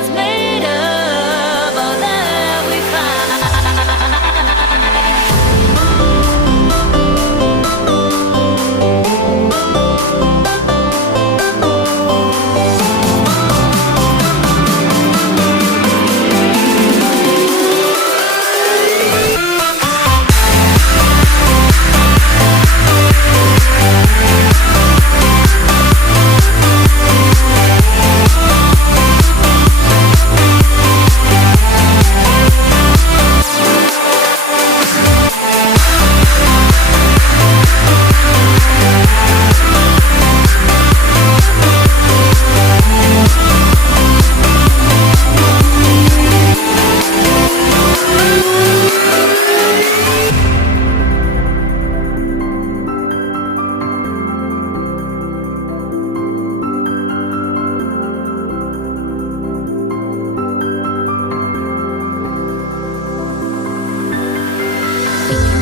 that's made of all that we find.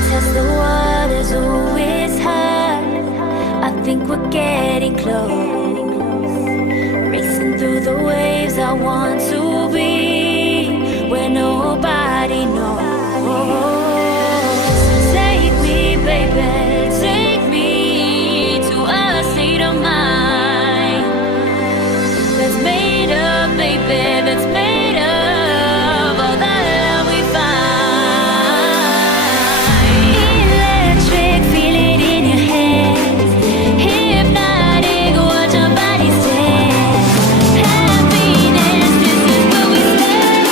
Test the waters, ooh, it's hot. I think we're getting close. Racing through the waves, I want to be where nobody knows. Take me, baby, take me to a state of mind that's made of, baby, that's made of all that we find. Electric, feel it in your hands. Hypnotic, watch our bodies dance. Happiness, this is where we stand.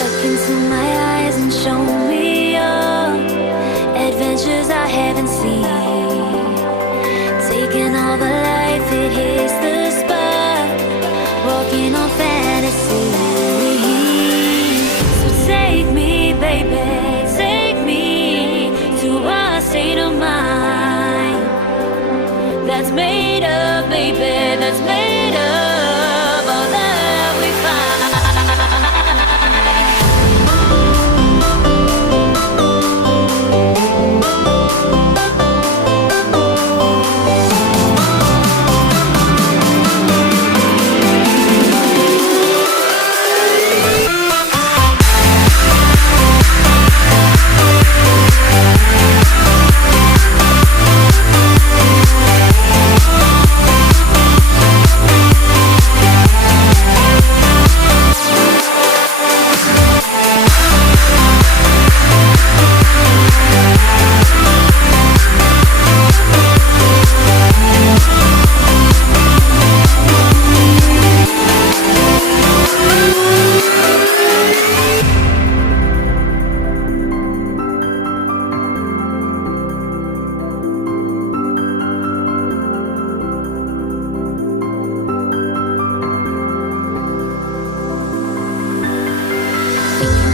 Look into my eyes and show me your adventures I haven't seen. Taking all the life, it hits the spot. Walking on fantasy. So take me, baby, take me to a state of mind that's made of, baby, that's made of all that we find.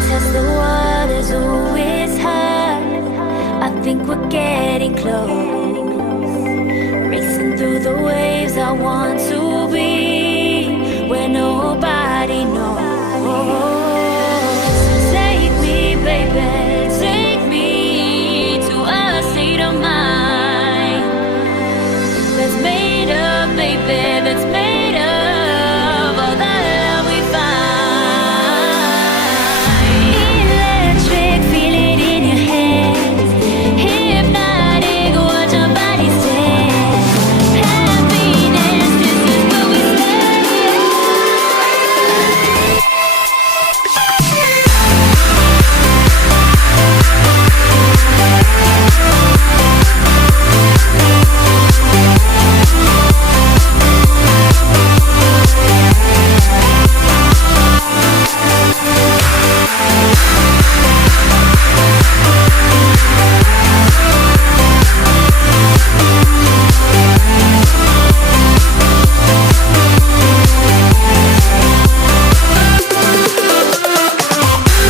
Test the waters, ooh, it's hot. I think we're getting close. Racing through the waves, I want to be where nobody knows. Take me, baby, take me to a state of mind that's made of, baby,